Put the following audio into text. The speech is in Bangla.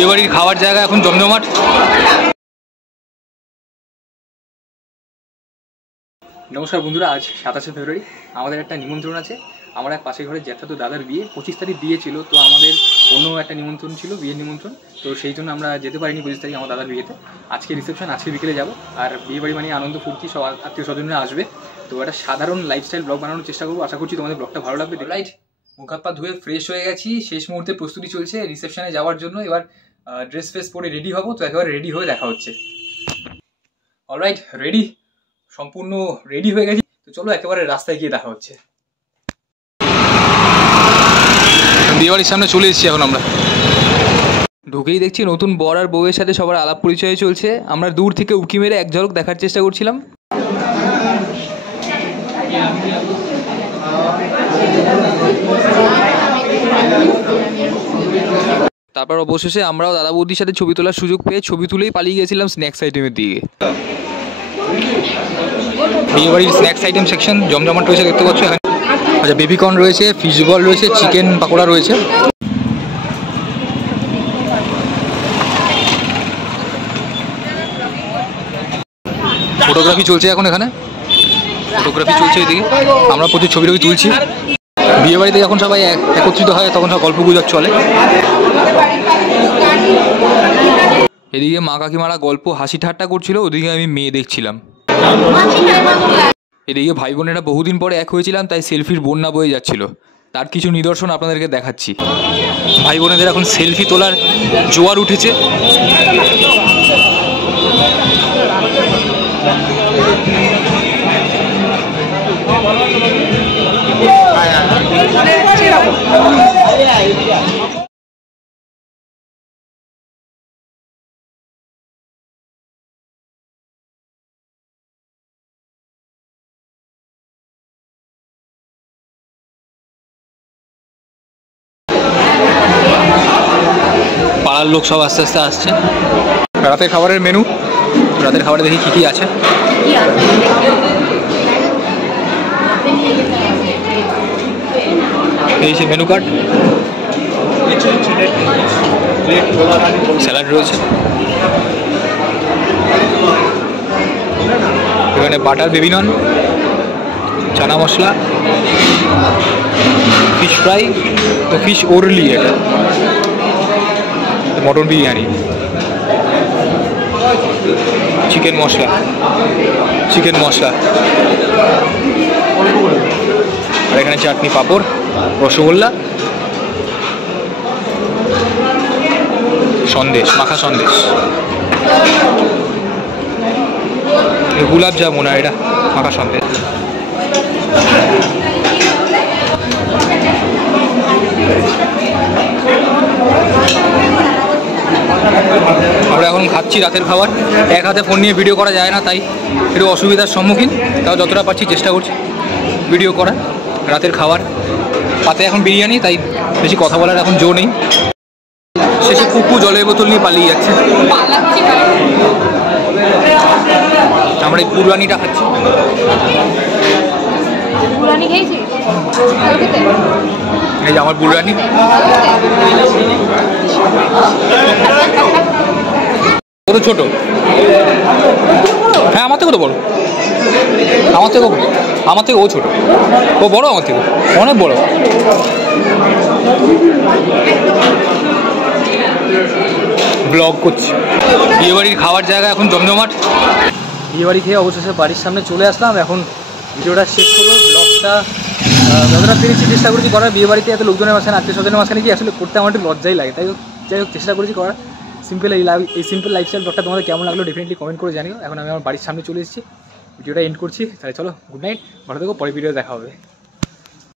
বিয়ে বাড়ির খাওয়ার জায়গা এখন জমজমাট। নমস্কার বন্ধুরা, আজ 27শে ফেব্রুয়ারি আমাদের একটা নিমন্ত্রণ আছে। আমার এক পাশের ঘরে জ্যাঠাতো দাদার বিয়ে, 25 তারিখ বিয়ে ছিল, তো আমাদের অন্য একটা নিমন্ত্রণ ছিল, বিয়ের নিমন্ত্রণ, তো সেই জন্য আমরা যেতে পারিনি 25 তারিখ আমার দাদার বিয়েতে। আজকে রিসেপশন, আজকে বিকেলে যাব। আর বিয়ে বাড়ি মানে আনন্দ ফুর্তি, সব আত্মীয় স্বজনরা আসবে। তো একটা সাধারণ লাইফস্টাইল ব্লগ বানানোর চেষ্টা করবো, আশা করছি তোমাদের ব্লগটা ভালো লাগবে। রাইট, মুখ হাত পা ধুয়ে ফ্রেশ হয়ে গেছি, শেষ মুহূর্তে প্রস্তুতি চলছে রিসেপশনে যাওয়ার জন্য। এবার ড্রেস ফ্রেস পরে রেডি হবো, তো একেবারে রেডি হয়ে দেখা হচ্ছে। অলরাইট, রেডি, সম্পূর্ণ রেডি হয়ে গেছি, তো চলো একেবারে রাস্তায় গিয়ে দেখা হচ্ছে। বিয়েবাড়ির সামনে চলে এসেছি এখন আমরা। ঢুকেই দেখছি নতুন বর আর বউয়ের সাথে সবার আলাপ পরিচয় চলছে। আমরা দূর থেকে উঁকি মেরে এক ঝলক দেখার চেষ্টা করছিলাম। তারপর অবশেষে আমরাও দাদা বৌদির সাথে ছবি তোলার সুযোগ পেয়ে ছবি তুলেই পালিয়ে গেছিলাম স্ন্যাক্স আইটেমের দিকে। বিয়েবাড়ির স্ন্যাক্স আইটেম সেকশন জমজমাট রয়েছে, দেখতে পাচ্ছ এখানে। আচ্ছা, বেবিকর্ন রয়েছে, ফিশ বল রয়েছে, চিকেন পাকোড়া রয়েছে। ফটোগ্রাফি চলছে এখন এখানে, ফটোগ্রাফি চলছে এদিকে। আমরা প্রচুর ছবি টবি তুলছি। বিয়েবাড়িতে যখন সবাই একত্রিত হয় তখন সব গল্প গুজব চলে। এদিকে মা কাকিমারা গল্প হাসি ঠাট্টা করছিল, ওদিকে আমি মেয়ে দেখছিলাম। এদিকে ভাই বোনেরা বহুদিন পরে এক হয়েছিলাম, তাই সেলফির বন্যা বয়ে যাচ্ছিল। তার কিছু নিদর্শন আপনাদেরকে দেখাচ্ছি। ভাই বোনেদের এখন সেলফি তোলার জোয়ার উঠেছে। পাড়ার লোক সব আস্তে আস্তে আসছে। রাতের খাবারের মেনু, রাতের খাবারে দেখি কী কী আছে। এই যে মেনু কার্ড, স্যালাড রয়েছে, এখানে বাটার বেবি নন, চানা মশলা, ফিশ ফ্রাই, তো ফিশ ওরলি, এটা মটন বিরিয়ানি, চিকেন মশলা, চিকেন মশলা, আর এখানে চাটনি, পাঁপড়, রসগোল্লা, সন্দেশ, মাখা সন্দেশ, গোলাপ জামুন, আর এটা মাখা সন্দেশ। আমরা এখন খাচ্ছি রাতের খাবার। এক হাতে ফোন নিয়ে ভিডিও করা যায় না, তাই একটু অসুবিধার সম্মুখীন, তাও যতটা পারছি চেষ্টা করছি ভিডিও করা। রাতের খাবার পাতে এখন বিরিয়ানি, তাই বেশি কথা বলার এখন জো নেই। শেষে কুকু জলের বোতল নিয়ে পালিয়ে যাচ্ছে। আমরা এই পুরবানিটা খাচ্ছি। এই যে আমার বুড়ানি। কত ছোট? হ্যাঁ, আমার থেকে তো বড়, আমার থেকে ও ছোট, ও বড়, আমার থেকে অনেক বড়। ব্লগ করছি। বিয়েবাড়ির খাওয়ার জায়গা এখন জমজমাট। বিয়েবাড়ি খেয়ে অবশেষে বাড়ির সামনে চলে আসলাম। এখন ভিডিওটা শেষ করবো। ব্লগটা যতটা পেরেছি চেষ্টা করেছি করার। বিয়েবাড়িতে এত লোকজনের মাঝখানে, আত্মীয় স্বজনের মাঝখানে কি আসলে করতে আমার একটু লজ্জাই লাগে, তাই যাই হোক চেষ্টা করেছি করার। এই সিম্পল লাইফস্টাইল ব্লগটা তোমাদের কেমন লাগলো ডেফিনেটলি কমেন্ট করে জানিও। এখন আমি আমার বাড়ির সামনে চলে এসেছি, ভিডিওটা এন্ড করছি। তাহলে চলো, গুড নাইট, ভালো থেকো, পরে ভিডিও দেখা হবে।